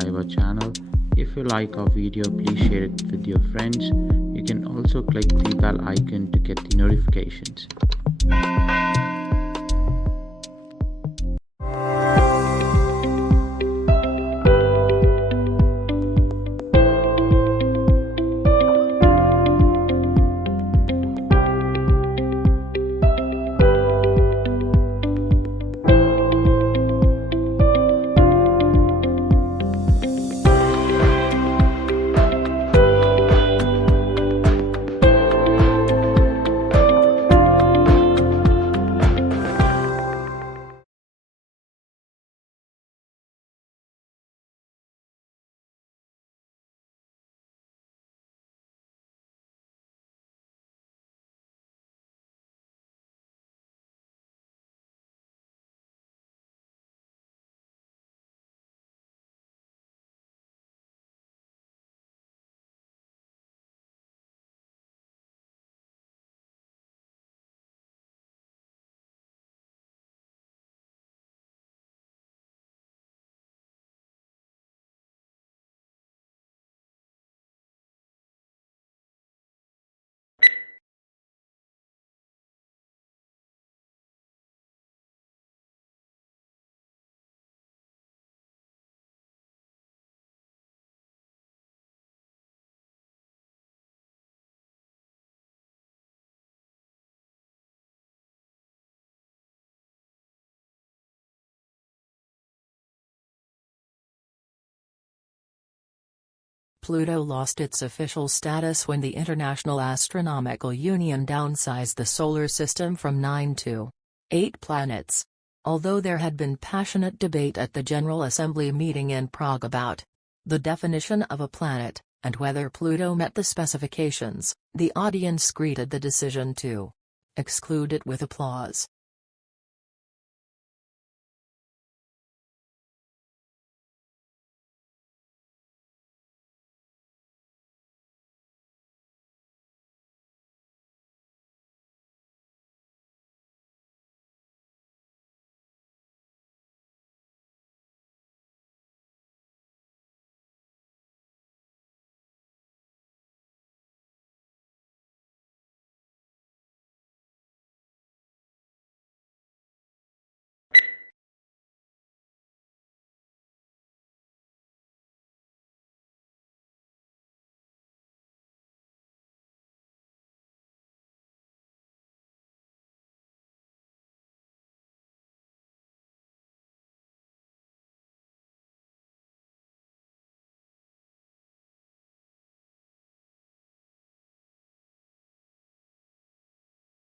subscribe our channel. If you like our video, please share it with your friends. You can also click the bell icon to get the notifications. Pluto lost its official status when the International Astronomical Union downsized the Solar System from 9 to 8 planets. Although there had been passionate debate at the General Assembly meeting in Prague about the definition of a planet, and whether Pluto met the specifications, the audience greeted the decision to exclude it with applause.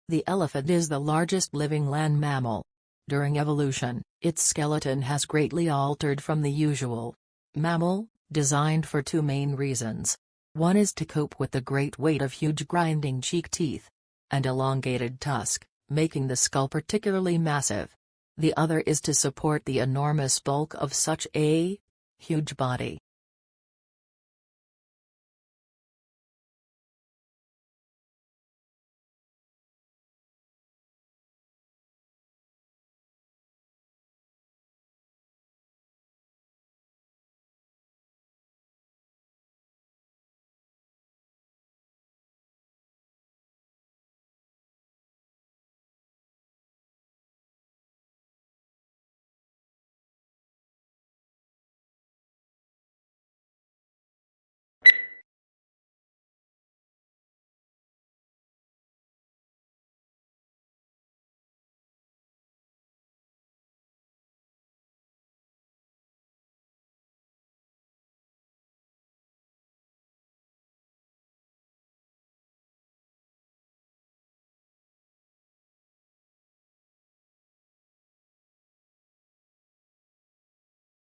The elephant is the largest living land mammal. During evolution, its skeleton has greatly altered from the usual mammal, designed for two main reasons. One is to cope with the great weight of huge grinding cheek teeth and elongated tusk, making the skull particularly massive. The other is to support the enormous bulk of such a huge body.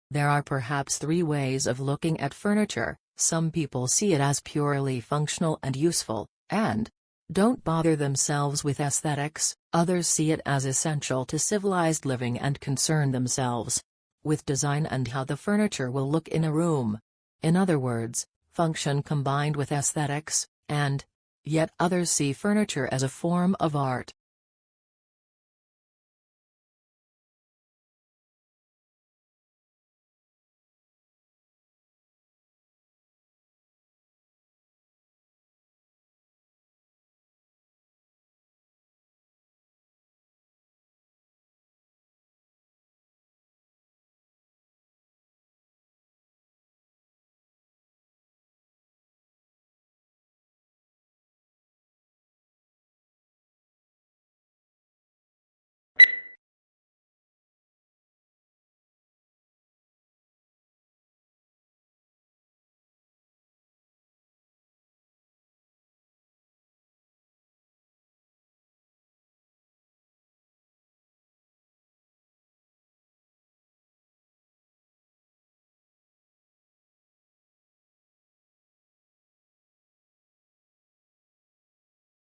There are perhaps three ways of looking at furniture. Some people see it as purely functional and useful, and don't bother themselves with aesthetics. Others see it as essential to civilized living and concern themselves with design and how the furniture will look in a room. In other words, function combined with aesthetics, and yet others see furniture as a form of art.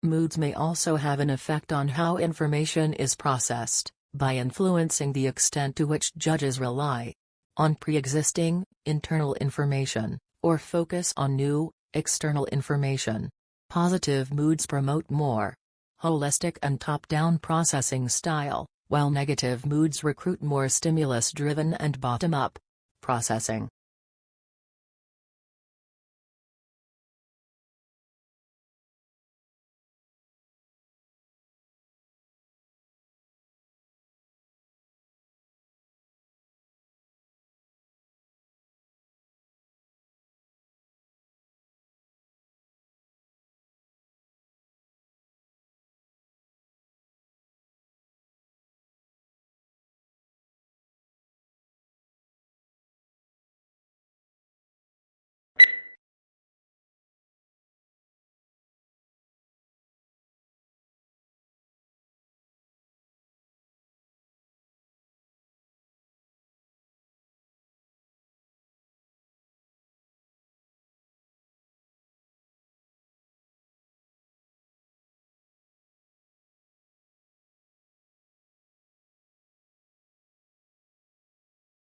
Moods may also have an effect on how information is processed, by influencing the extent to which judges rely on pre-existing, internal information, or focus on new, external information. Positive moods promote more holistic and top-down processing style, while negative moods recruit more stimulus-driven and bottom-up processing.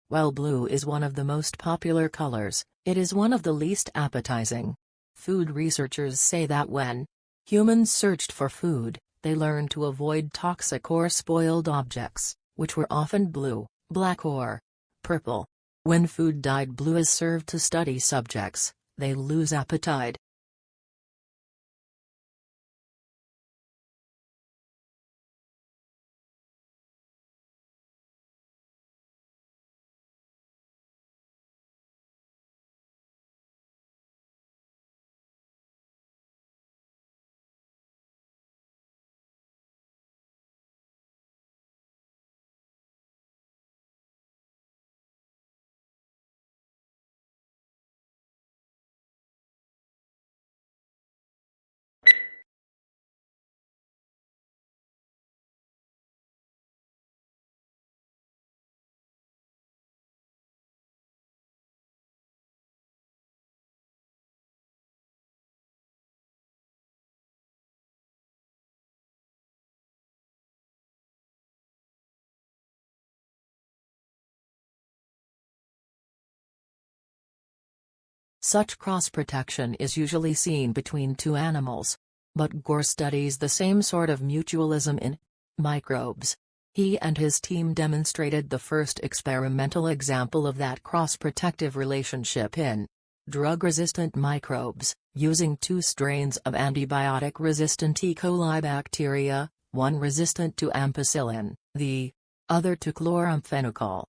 While blue is one of the most popular colors, it is one of the least appetizing. Food researchers say that when humans searched for food, they learned to avoid toxic or spoiled objects, which were often blue, black or purple. When food dyed blue is served to study subjects, they lose appetite. Such cross-protection is usually seen between two animals. But Gore studies the same sort of mutualism in microbes. He and his team demonstrated the first experimental example of that cross-protective relationship in drug-resistant microbes, using two strains of antibiotic-resistant E. coli bacteria, one resistant to ampicillin, the other to chloramphenicol.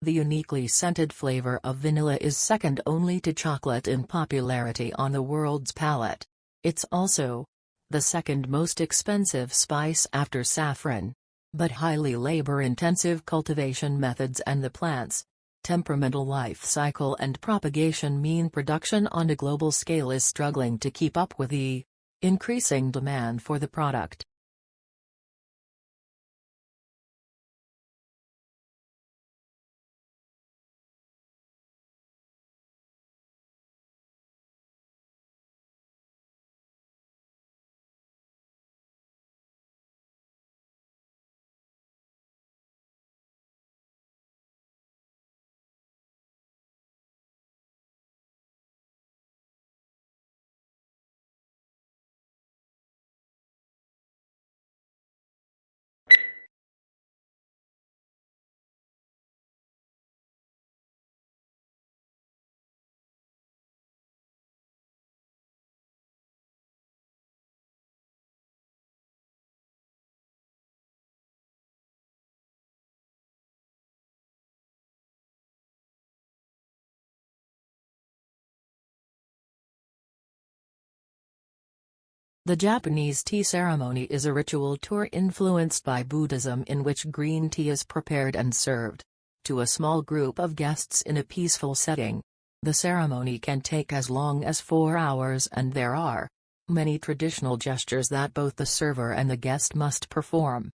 The uniquely scented flavor of vanilla is second only to chocolate in popularity on the world's palate. It's also the second most expensive spice after saffron. But highly labor-intensive cultivation methods and the plant's temperamental life cycle and propagation mean production on a global scale is struggling to keep up with the increasing demand for the product. The Japanese tea ceremony is a ritual tour influenced by Buddhism in which green tea is prepared and served to a small group of guests in a peaceful setting. The ceremony can take as long as 4 hours, and there are many traditional gestures that both the server and the guest must perform.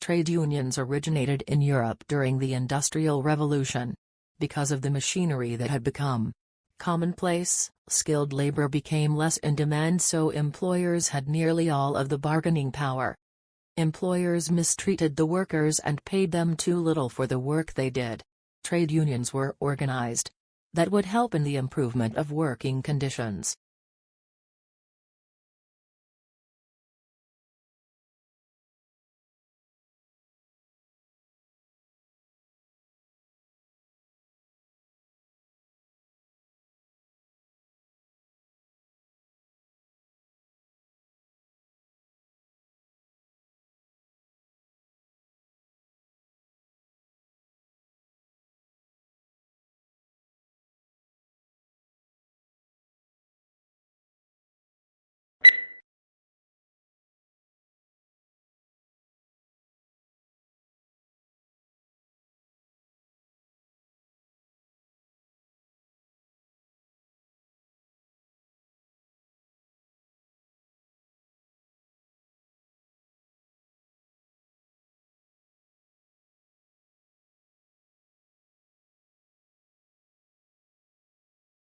Trade unions originated in Europe during the Industrial Revolution. Because of the machinery that had become commonplace, skilled labor became less in demand, so employers had nearly all of the bargaining power. Employers mistreated the workers and paid them too little for the work they did. Trade unions were organized. That would help in the improvement of working conditions.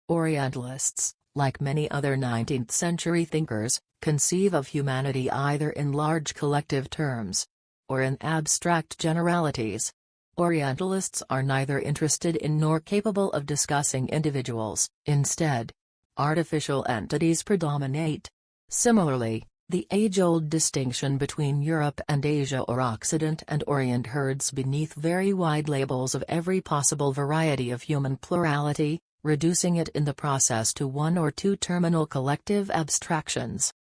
Orientalists, like many other 19th-century thinkers, conceive of humanity either in large collective terms or in abstract generalities. Orientalists are neither interested in nor capable of discussing individuals. Instead, artificial entities predominate. Similarly, the age-old distinction between Europe and Asia or Occident and Orient herds beneath very wide labels of every possible variety of human plurality, reducing it in the process to one or two terminal collective abstractions.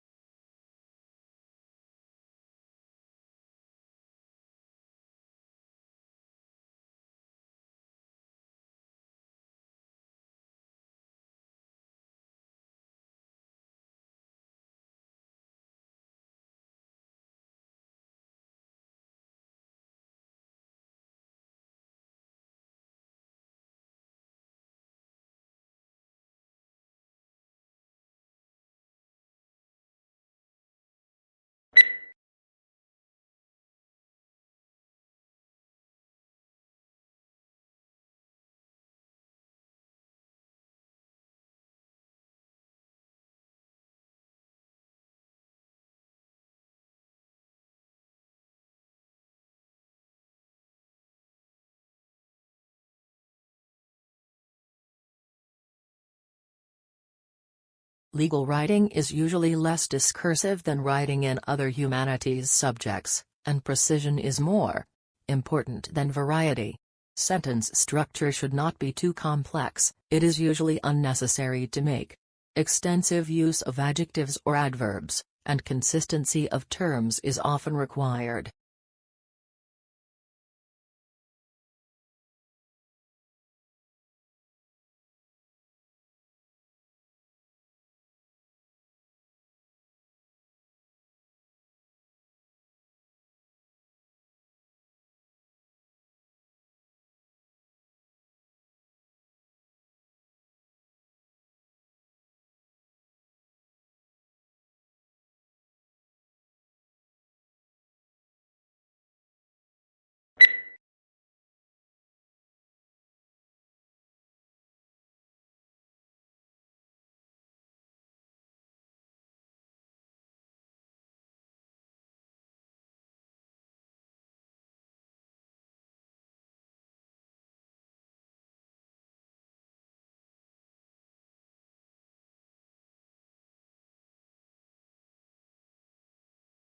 Legal writing is usually less discursive than writing in other humanities subjects, and precision is more important than variety. Sentence structure should not be too complex. It is usually unnecessary to make extensive use of adjectives or adverbs, and consistency of terms is often required.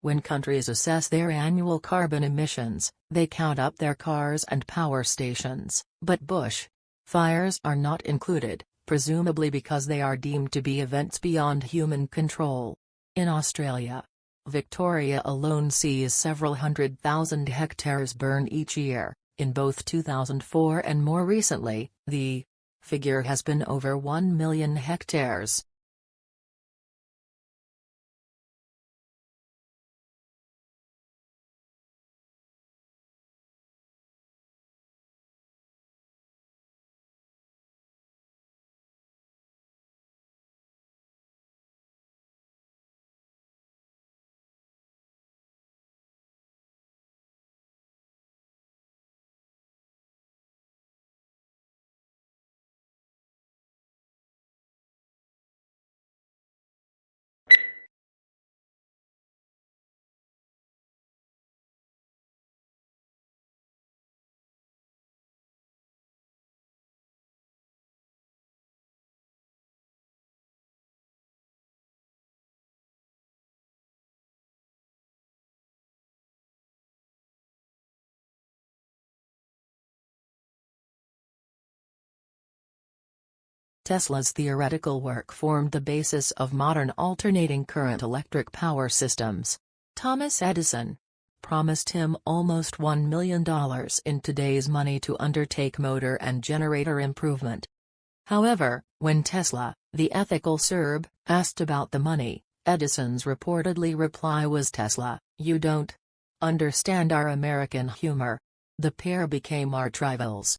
When countries assess their annual carbon emissions, they count up their cars and power stations, but bush fires are not included, presumably because they are deemed to be events beyond human control. In Australia, Victoria alone sees several 100,000 hectares burn each year. In both 2004 and more recently, the figure has been over 1 million hectares. Tesla's theoretical work formed the basis of modern alternating current electric power systems. Thomas Edison promised him almost $1 million in today's money to undertake motor and generator improvement. However, when Tesla, the ethical Serb, asked about the money, Edison's reportedly reply was, "Tesla, you don't understand our American humor." The pair became arch rivals.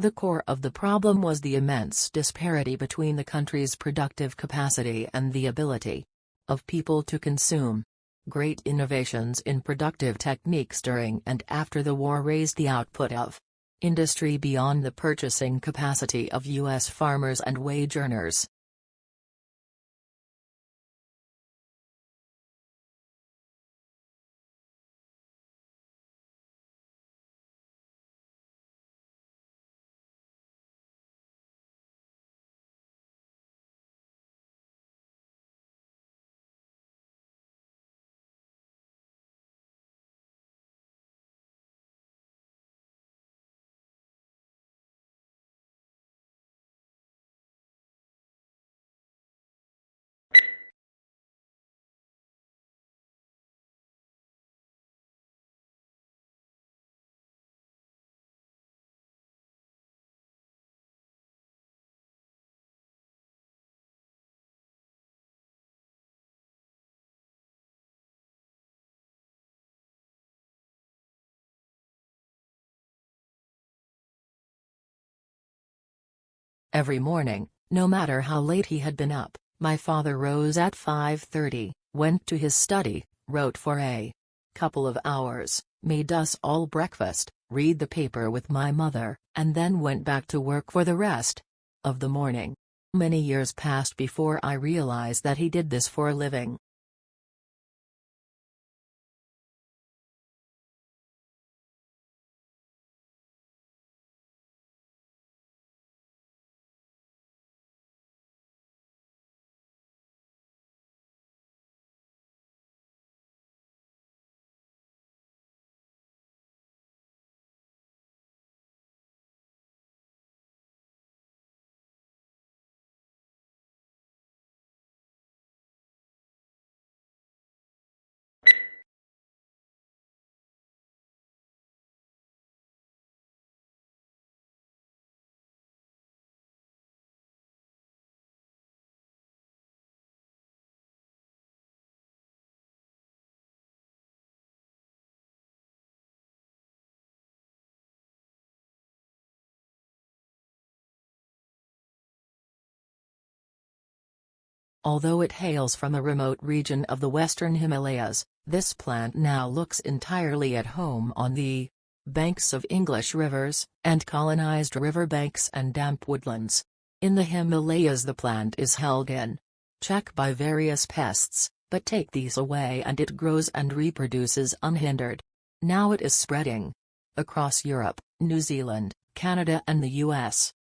The core of the problem was the immense disparity between the country's productive capacity and the ability of people to consume. Great innovations in productive techniques during and after the war raised the output of industry beyond the purchasing capacity of U.S. farmers and wage earners. Every morning, no matter how late he had been up, my father rose at 5:30, went to his study, wrote for a couple of hours, made us all breakfast, read the paper with my mother, and then went back to work for the rest of the morning. Many years passed before I realized that he did this for a living. Although it hails from a remote region of the western Himalayas, this plant now looks entirely at home on the banks of English rivers, and colonized river banks and damp woodlands. In the Himalayas the plant is held in check by various pests, but take these away and it grows and reproduces unhindered. Now it is spreading across Europe, New Zealand, Canada and the US.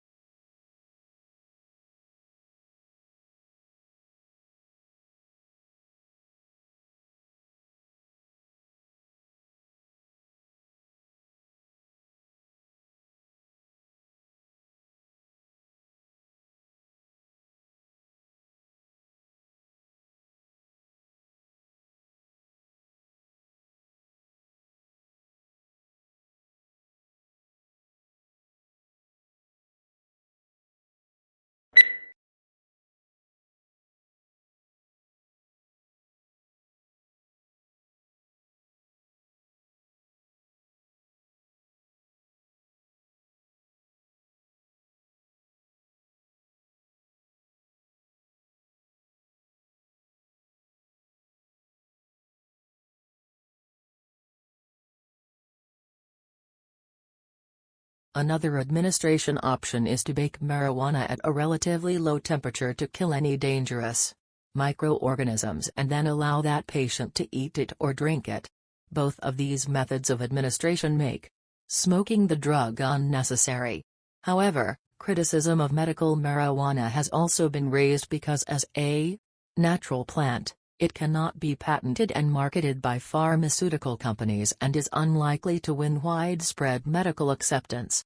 Another administration option is to bake marijuana at a relatively low temperature to kill any dangerous microorganisms and then allow that patient to eat it or drink it. Both of these methods of administration make smoking the drug unnecessary. However, criticism of medical marijuana has also been raised because as a natural plant, it cannot be patented and marketed by pharmaceutical companies and is unlikely to win widespread medical acceptance.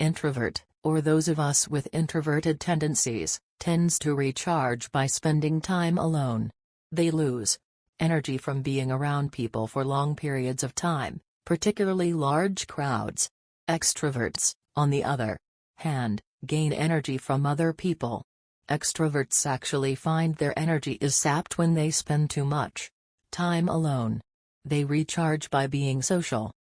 Introvert, or those of us with introverted tendencies, tends to recharge by spending time alone. They lose energy from being around people for long periods of time, particularly large crowds. Extroverts, on the other hand, gain energy from other people. Extroverts actually find their energy is sapped when they spend too much time alone. They recharge by being social.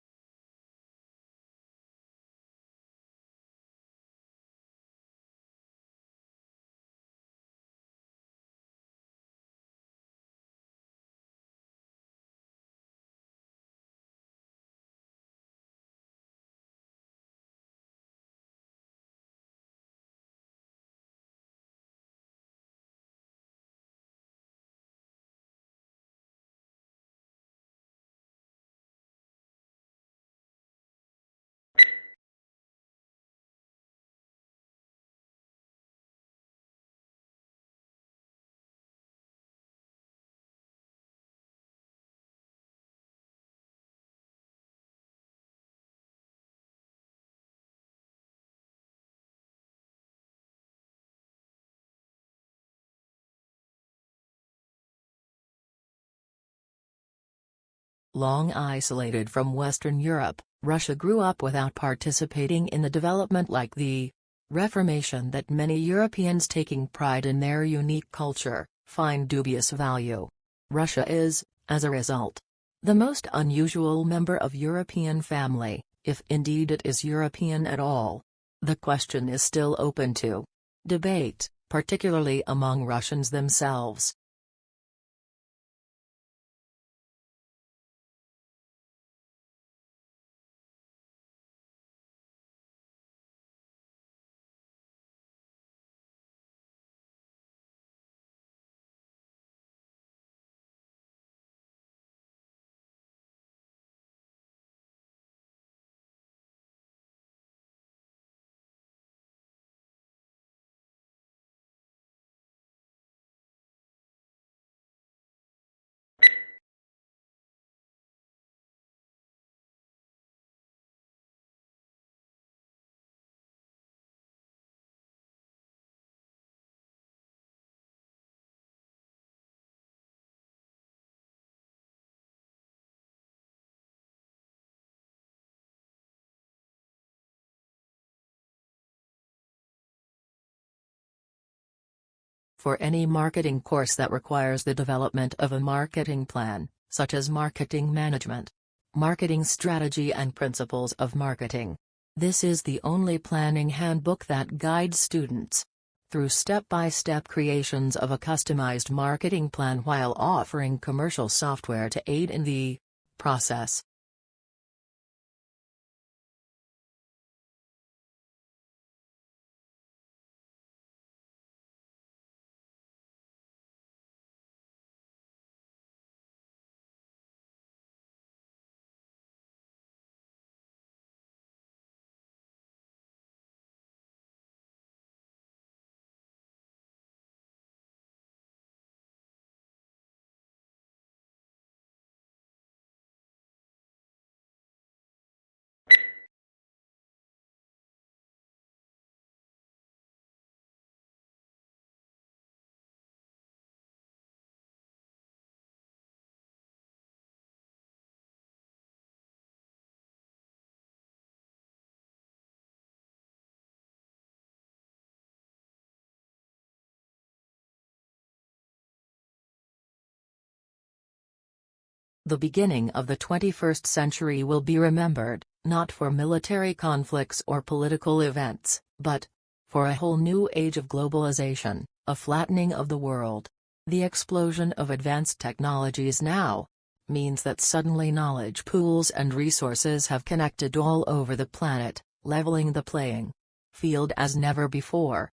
Long isolated from Western Europe, Russia grew up without participating in the development like the Reformation that many Europeans taking pride in their unique culture, find dubious value. Russia is, as a result, the most unusual member of European family, if indeed it is European at all. The question is still open to debate, particularly among Russians themselves. For any marketing course that requires the development of a marketing plan, such as marketing management, marketing strategy and principles of marketing. This is the only planning handbook that guides students through step-by-step creations of a customized marketing plan while offering commercial software to aid in the process. The beginning of the 21st century will be remembered, not for military conflicts or political events, but for a whole new age of globalization, a flattening of the world. The explosion of advanced technologies now means that suddenly knowledge pools and resources have connected all over the planet, leveling the playing field as never before.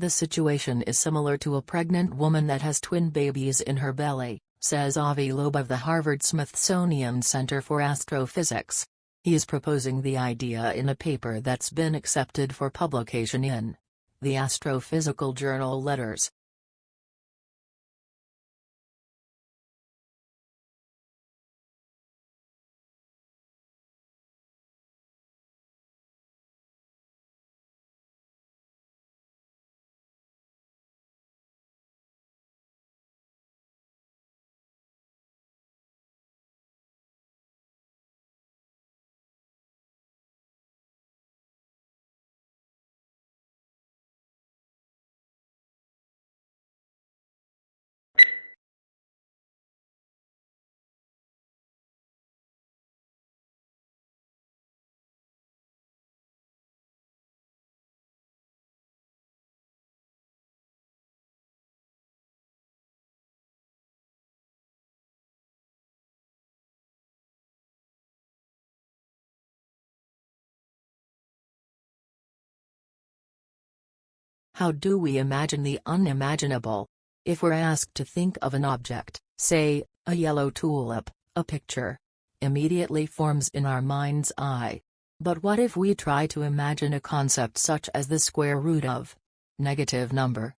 The situation is similar to a pregnant woman that has twin babies in her belly, says 𝗍𝗂𝗶𝗆 of the Harvard-Smithsonian Center for Astrophysics. He is proposing the idea in a paper that's been accepted for publication in the Astrophysical Journal Letters. How do we imagine the unimaginable? If we're asked to think of an object, say, a yellow tulip, a picture immediately forms in our mind's eye. But what if we try to imagine a concept such as the square root of negative number?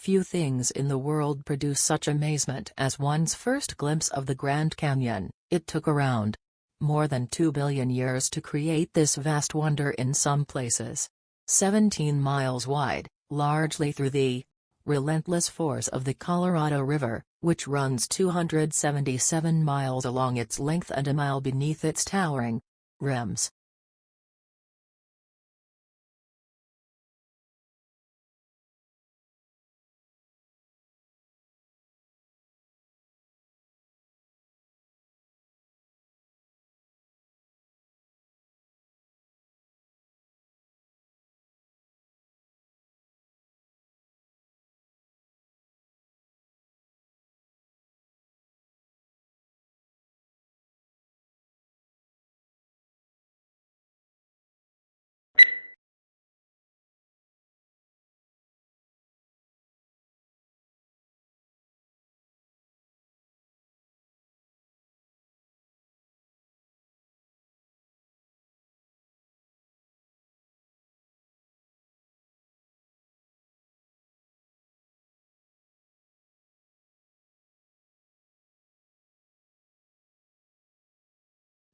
Few things in the world produce such amazement as one's first glimpse of the Grand Canyon. It took around more than 2 billion years to create this vast wonder, in some places 17 miles wide, largely through the relentless force of the Colorado River, which runs 277 miles along its length and a mile beneath its towering rims.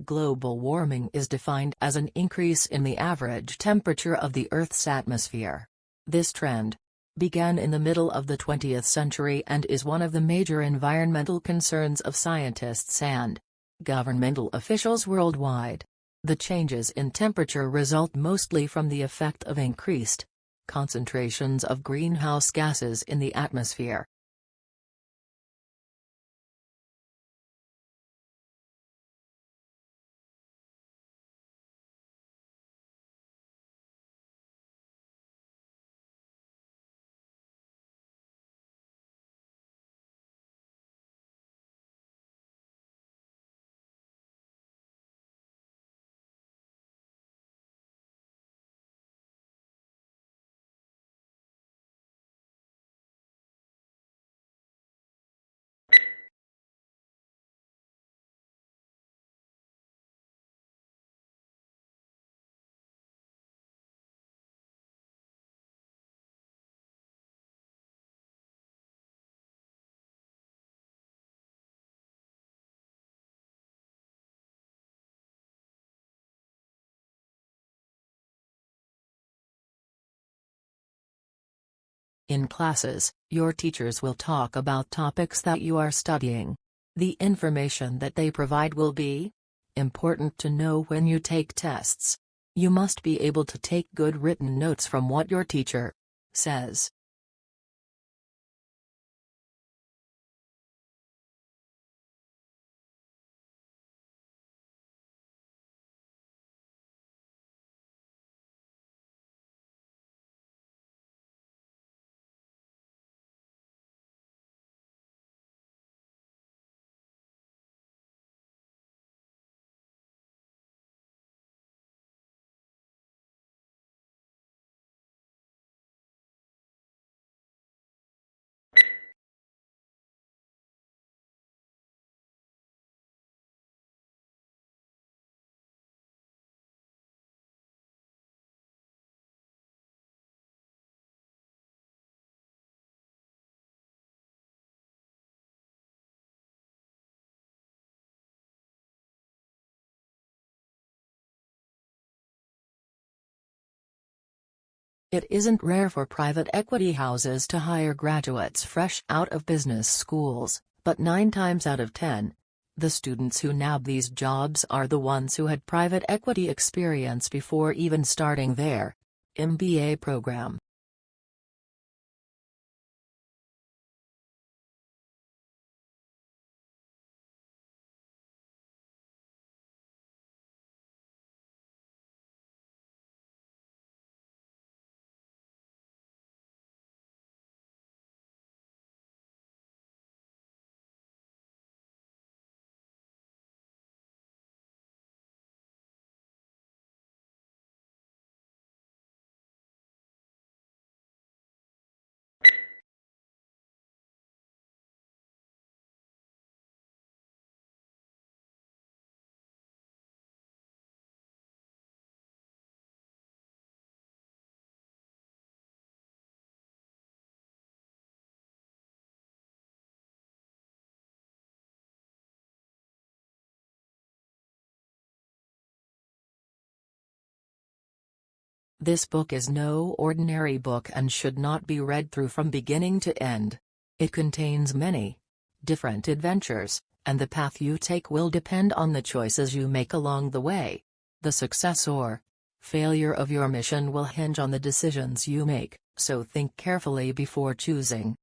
Global warming is defined as an increase in the average temperature of the Earth's atmosphere. This trend began in the middle of the 20th century and is one of the major environmental concerns of scientists and governmental officials worldwide. The changes in temperature result mostly from the effect of increased concentrations of greenhouse gases in the atmosphere. In classes, your teachers will talk about topics that you are studying. The information that they provide will be important to know when you take tests. You must be able to take good written notes from what your teacher says. It isn't rare for private equity houses to hire graduates fresh out of business schools, but 9 times out of 10, the students who nab these jobs are the ones who had private equity experience before even starting their MBA program. This book is no ordinary book and should not be read through from beginning to end. It contains many different adventures, and the path you take will depend on the choices you make along the way. The success or failure of your mission will hinge on the decisions you make, so think carefully before choosing.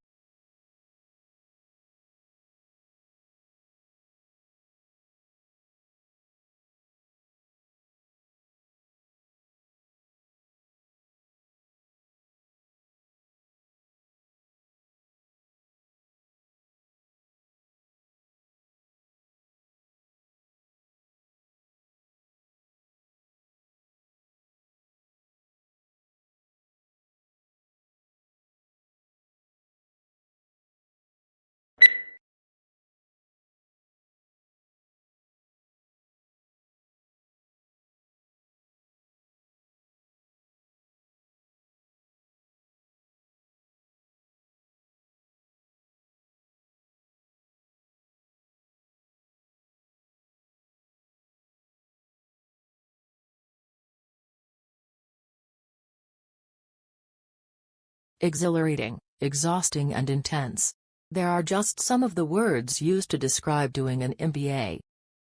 Exhilarating, exhausting and intense. There are just some of the words used to describe doing an MBA.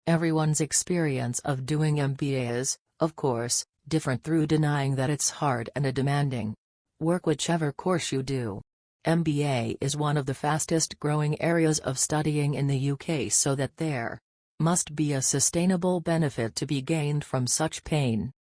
Everyone's experience of doing MBA is, of course, different through denying that it's hard and demanding. Work whichever course you do. MBA is one of the fastest growing areas of studying in the UK, so that there must be a sustainable benefit to be gained from such pain.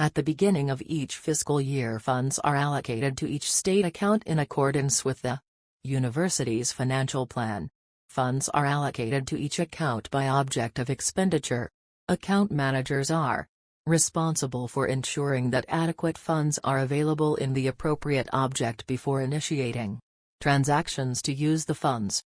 At the beginning of each fiscal year, funds are allocated to each state account in accordance with the university's financial plan. Funds are allocated to each account by object of expenditure. Account managers are responsible for ensuring that adequate funds are available in the appropriate object before initiating transactions to use the funds.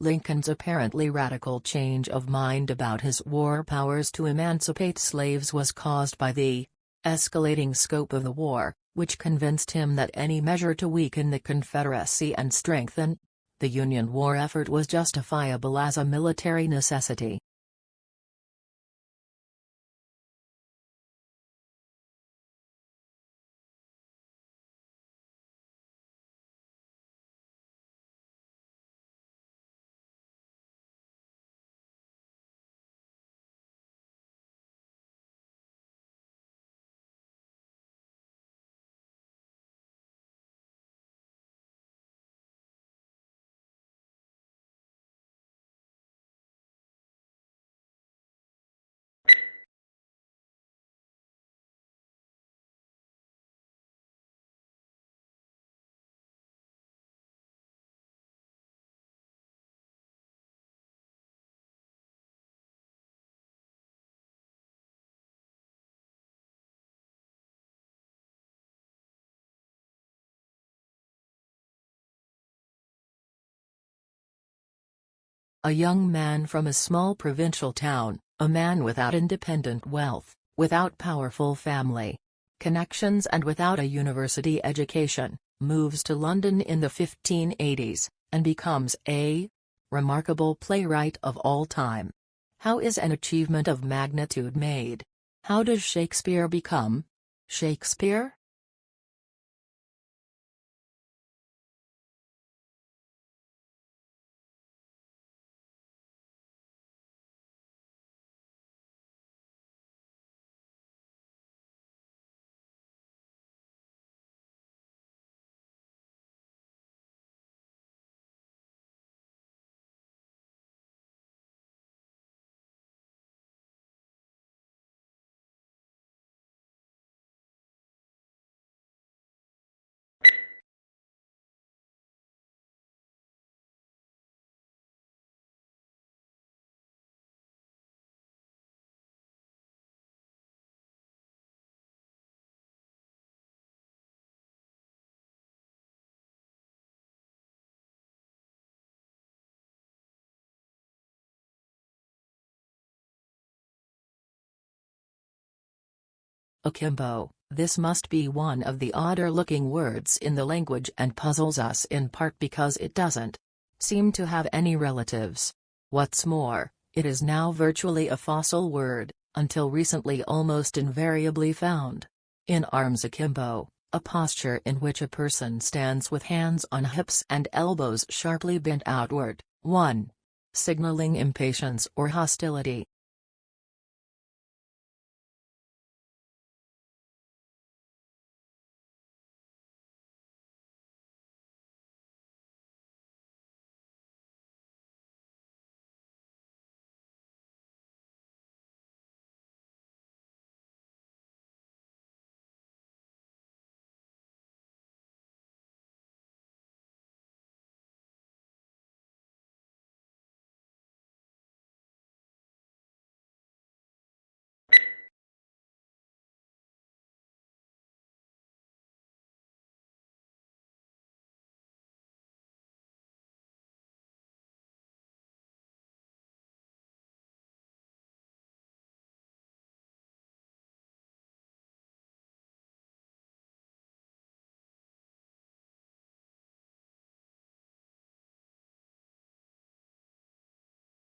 Lincoln's apparently radical change of mind about his war powers to emancipate slaves was caused by the escalating scope of the war, which convinced him that any measure to weaken the Confederacy and strengthen the Union war effort was justifiable as a military necessity. A young man from a small provincial town, a man without independent wealth, without powerful family connections and without a university education, moves to London in the 1580s, and becomes a remarkable playwright of all time. How is an achievement of magnitude made? How does Shakespeare become Shakespeare? Akimbo, this must be one of the odder-looking words in the language and puzzles us in part because it doesn't seem to have any relatives. What's more, it is now virtually a fossil word, until recently almost invariably found in arms akimbo, a posture in which a person stands with hands on hips and elbows sharply bent outward, 1. Signaling impatience or hostility.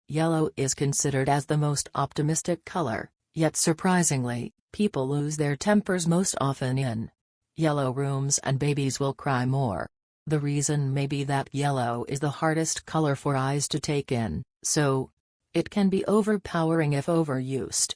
Yellow is considered as the most optimistic color, yet surprisingly, people lose their tempers most often in yellow rooms and babies will cry more. The reason may be that yellow is the hardest color for eyes to take in, so it can be overpowering if overused.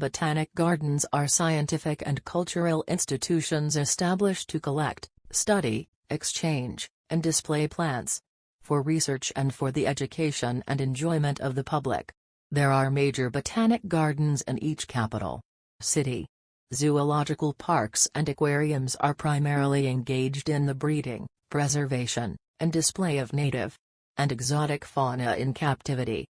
Botanic gardens are scientific and cultural institutions established to collect, study, exchange, and display plants for research and for the education and enjoyment of the public. There are major botanic gardens in each capital city. Zoological parks and aquariums are primarily engaged in the breeding, preservation, and display of native and exotic fauna in captivity.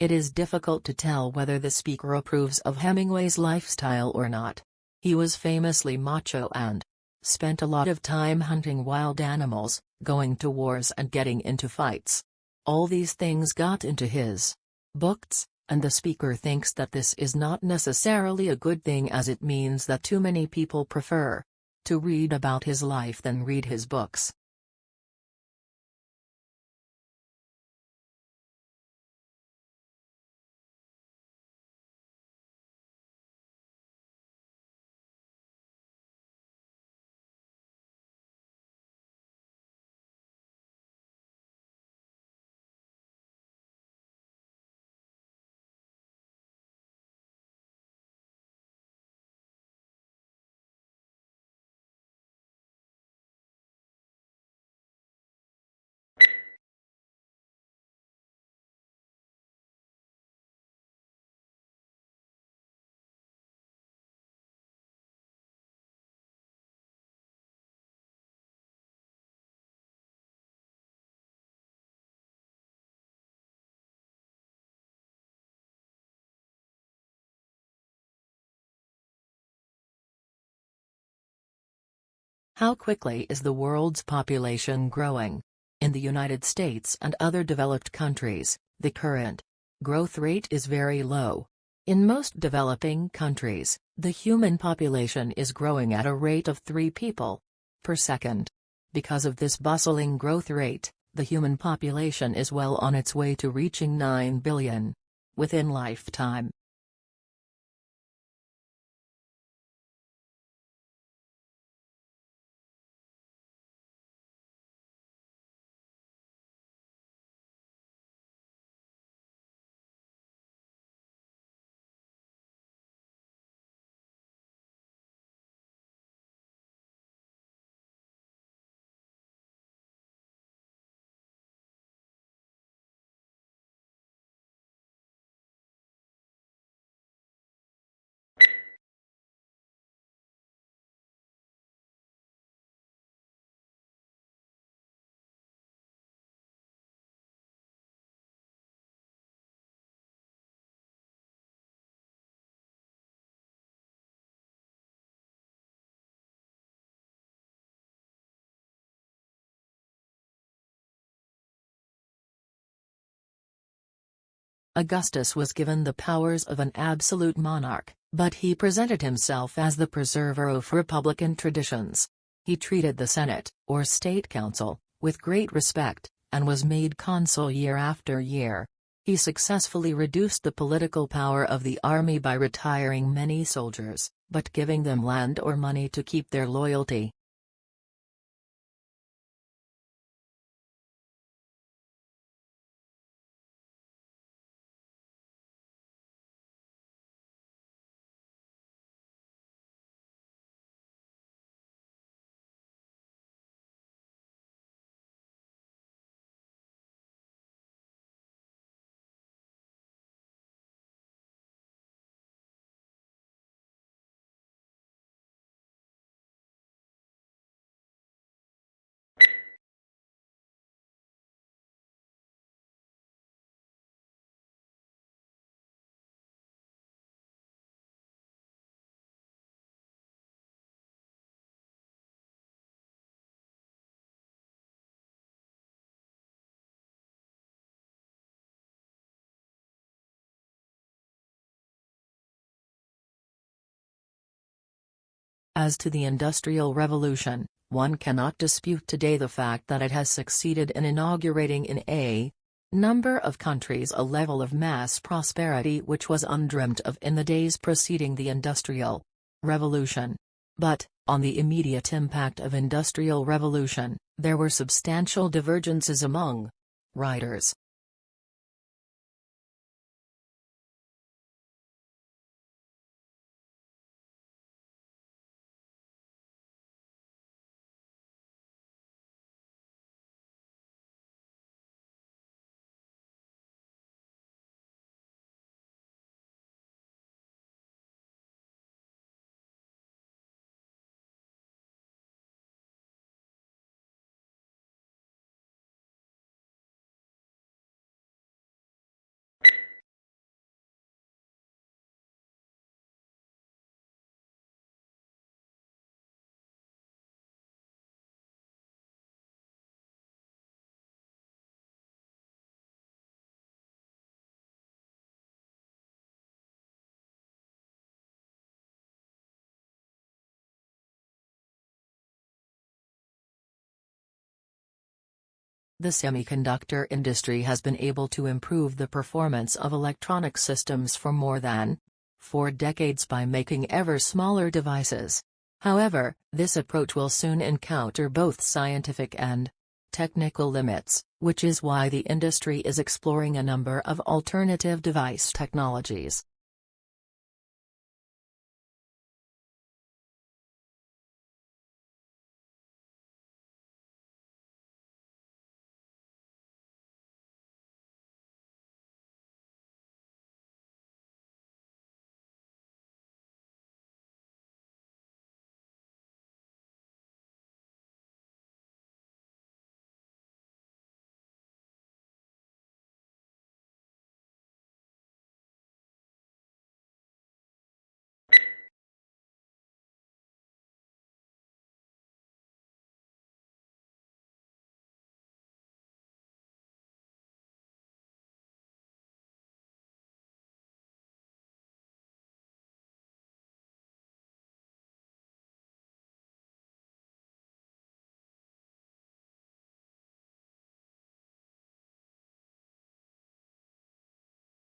It is difficult to tell whether the speaker approves of Hemingway's lifestyle or not. He was famously macho and spent a lot of time hunting wild animals, going to wars and getting into fights. All these things got into his books, and the speaker thinks that this is not necessarily a good thing, as it means that too many people prefer to read about his life than read his books. How quickly is the world's population growing? In the United States and other developed countries, the current growth rate is very low. In most developing countries, the human population is growing at a rate of 3 people per second. Because of this bustling growth rate, the human population is well on its way to reaching 9 billion within lifetime. Augustus was given the powers of an absolute monarch, but he presented himself as the preserver of republican traditions. He treated the Senate, or State Council, with great respect, and was made consul year after year. He successfully reduced the political power of the army by retiring many soldiers, but giving them land or money to keep their loyalty. As to the Industrial Revolution, one cannot dispute today the fact that it has succeeded in inaugurating in a number of countries a level of mass prosperity which was undreamt of in the days preceding the Industrial Revolution. But, on the immediate impact of Industrial Revolution, there were substantial divergences among writers. The semiconductor industry has been able to improve the performance of electronic systems for more than 4 decades by making ever smaller devices. However, this approach will soon encounter both scientific and technical limits, which is why the industry is exploring a number of alternative device technologies.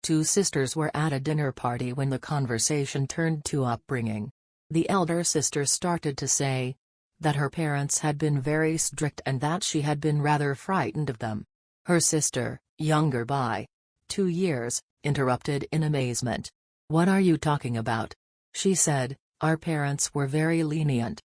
Two sisters were at a dinner party when the conversation turned to upbringing. The elder sister started to say that her parents had been very strict and that she had been rather frightened of them. Her sister, younger by 2 years, interrupted in amazement. "What are you talking about?" She said, "Our parents were very lenient.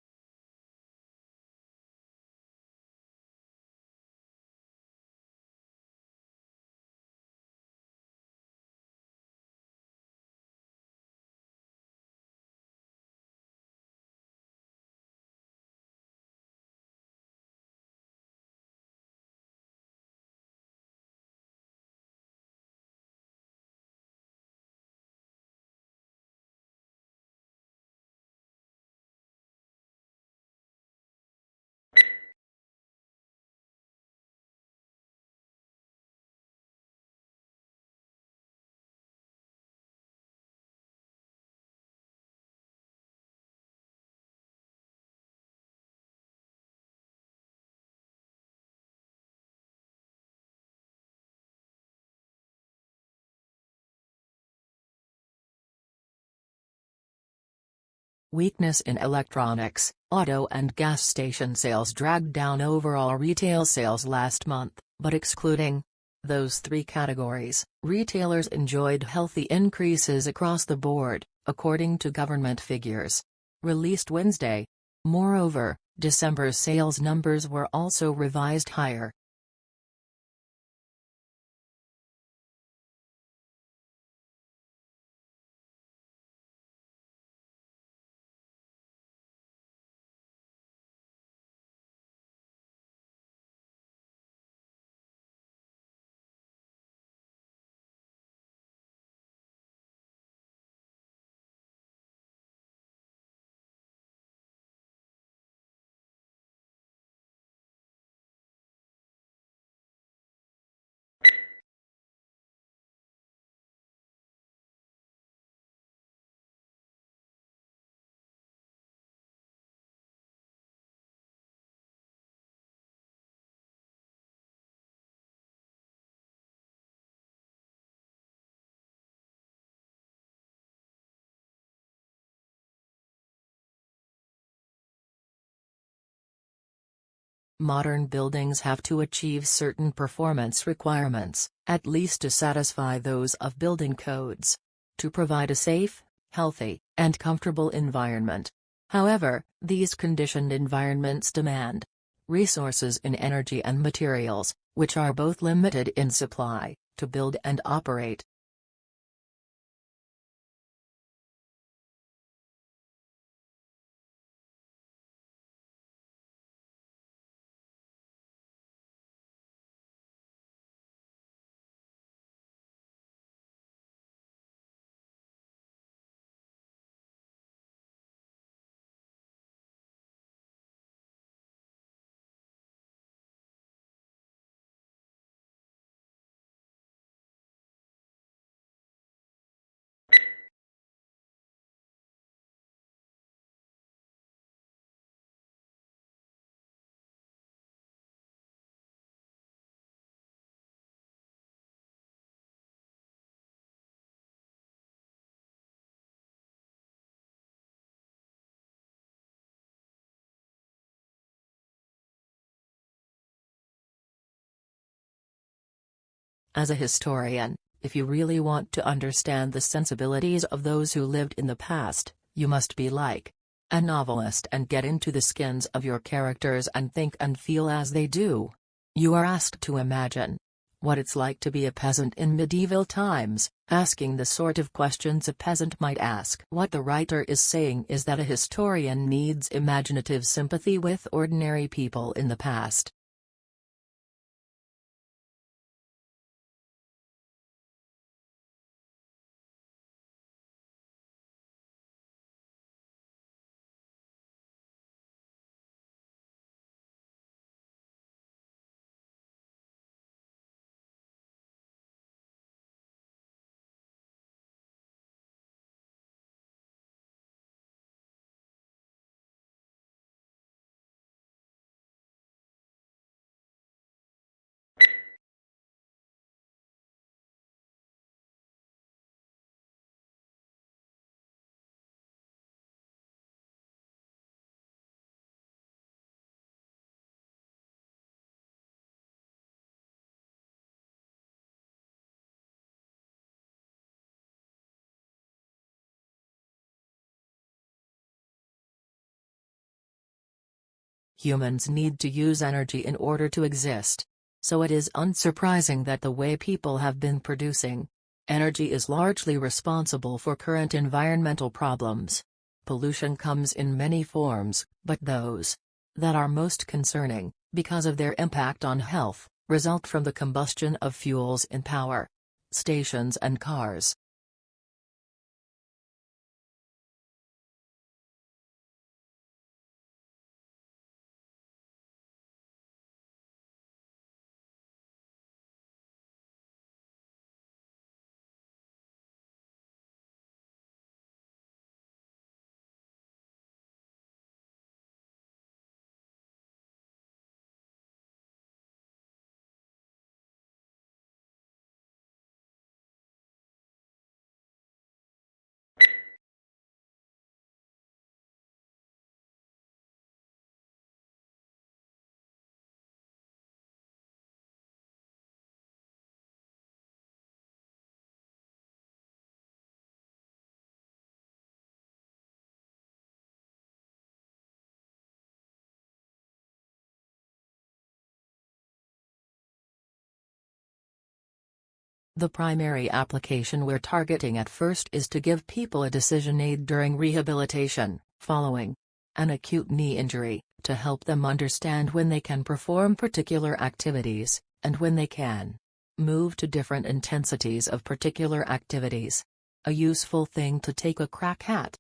Weakness in electronics, auto and gas station sales dragged down overall retail sales last month, but excluding those 3 categories, retailers enjoyed healthy increases across the board, according to government figures released Wednesday. Moreover, December's sales numbers were also revised higher. Modern buildings have to achieve certain performance requirements, at least to satisfy those of building codes, to provide a safe, healthy, and comfortable environment. However, these conditioned environments demand resources in energy and materials, which are both limited in supply, to build and operate. As a historian, if you really want to understand the sensibilities of those who lived in the past, you must be like a novelist and get into the skins of your characters and think and feel as they do. You are asked to imagine what it's like to be a peasant in medieval times, asking the sort of questions a peasant might ask. What the writer is saying is that a historian needs imaginative sympathy with ordinary people in the past. Humans need to use energy in order to exist. So it is unsurprising that the way people have been producing energy is largely responsible for current environmental problems. Pollution comes in many forms, but those that are most concerning, because of their impact on health, result from the combustion of fuels in power stations and cars. The primary application we're targeting at first is to give people a decision aid during rehabilitation, following an acute knee injury, to help them understand when they can perform particular activities, and when they can move to different intensities of particular activities. A useful thing to take a crack at.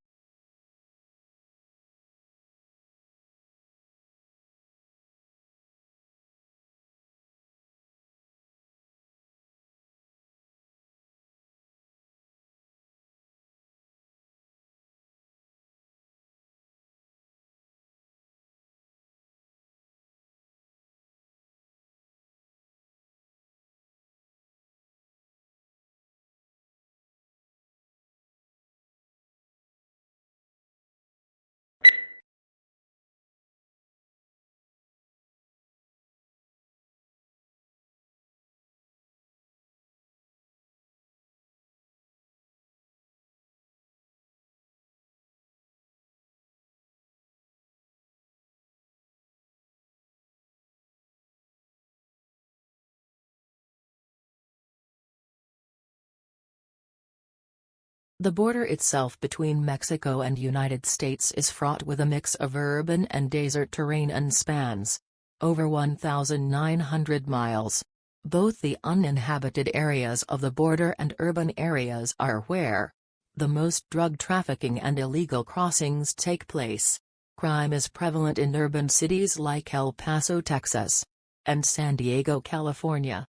The border itself between Mexico and United States is fraught with a mix of urban and desert terrain and spans over 1,900 miles. Both the uninhabited areas of the border and urban areas are where the most drug trafficking and illegal crossings take place. Crime is prevalent in urban cities like El Paso, Texas, and San Diego, California.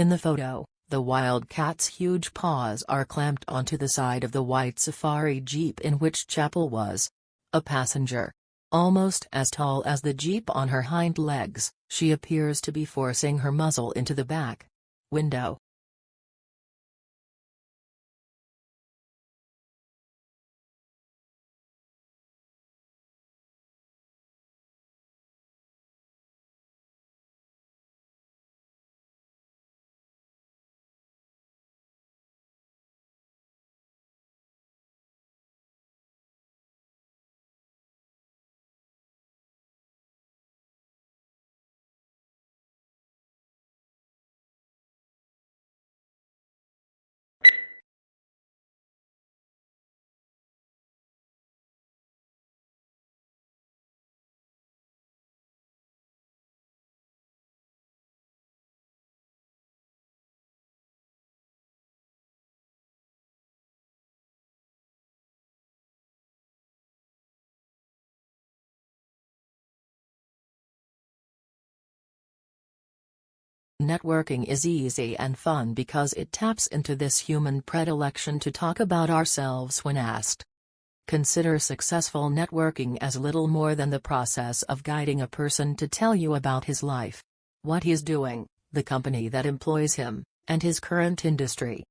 In the photo, the wildcat's huge paws are clamped onto the side of the white safari jeep in which 𝗂𝗏𝗄 was a passenger. Almost as tall as the jeep on her hind legs, she appears to be forcing her muzzle into the back window. Networking is easy and fun because it taps into this human predilection to talk about ourselves when asked. Consider successful networking as little more than the process of guiding a person to tell you about his life, what he's doing, the company that employs him, and his current industry.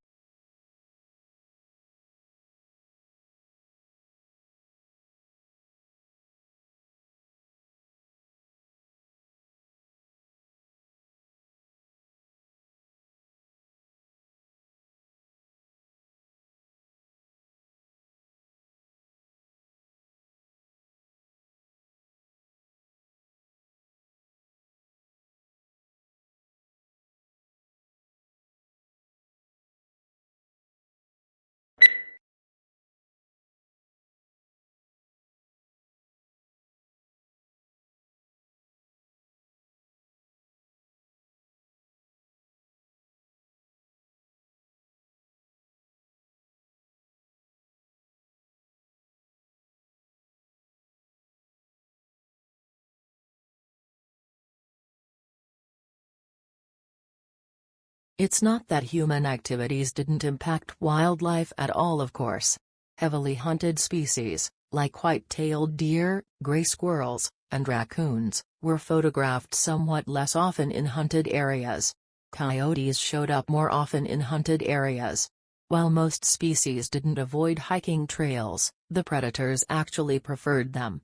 It's not that human activities didn't impact wildlife at all, of course. Heavily hunted species, like white-tailed deer, gray squirrels, and raccoons, were photographed somewhat less often in hunted areas. Coyotes showed up more often in hunted areas. While most species didn't avoid hiking trails, the predators actually preferred them.